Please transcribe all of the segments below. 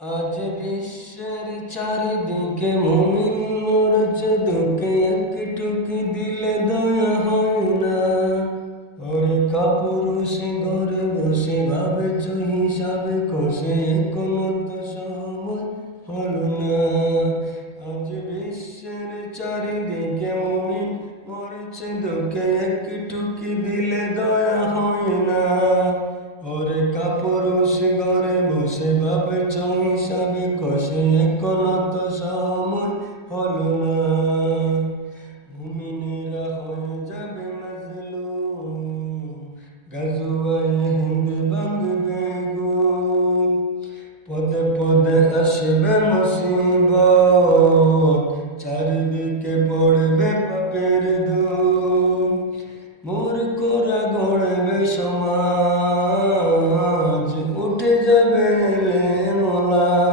আজ বিশ্বের চারিদিকে মুমিন মরছে দুঃখে, একটুকি দিলে দয়া হয় না। ওরে কাপুরুষ ঘরে বসে ভাবছ হিসাবে কষে, কোনো তো সহমত হলো না। আজ বিশ্বের চারিদিকে মুমিন মরছে দুঃখে, একটুকি দিলে দয়া হয় না। ওরে কাপুরুষ ঘরে বসে ভাবছ হিসাবে কষে, কোনো তো সময় হলো না। মুমিনেরা হয়ে যাবে মাজলুম, গাজওয়ায়ে হিন্দ ভাঙবে ঘুম। পদে পদে আসবে মুসিবত, চারিদিকে পড়বে পাপের ধূম। মূর্খরা গড়বে সমাজ, উঠে যাবে এলেমোলাজ।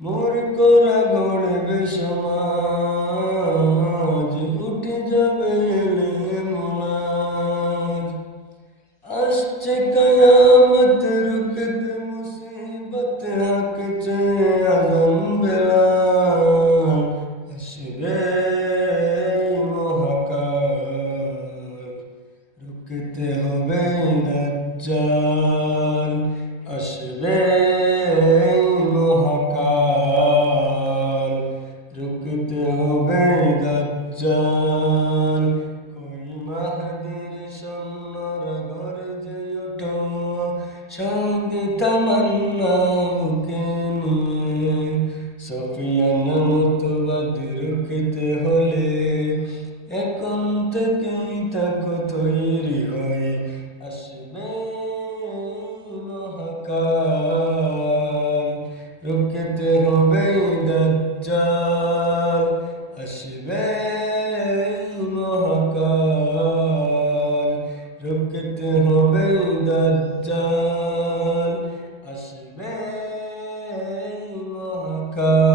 মূর্খরা গড়বে সমাজ, উঠে যাবে এলেমোলাজ। আসছে কয়ামত রুকতে মুসিবত, হাঁকছে আজম বেলাল। আসবে মহাকাল, রুকতে হবে দাজ্জাল। আসবে মহাকাল, রুকতে হবে দাজ্জাল। কই মাহদীর সৈন্যরা গর্জে ওঠো, সঙ্গে তামান্না বুকে নিয়ে। সফিয়ান মতবাদ রুখতে হলে এখন থেকেই থাকো তৈরি হয়ে। আসবে মহাকাল, রুখতে হবে দাজ্জাল। আসবে মহাকাল, রুখতে হবে দাজ্জাল। আসবে মহাকাল।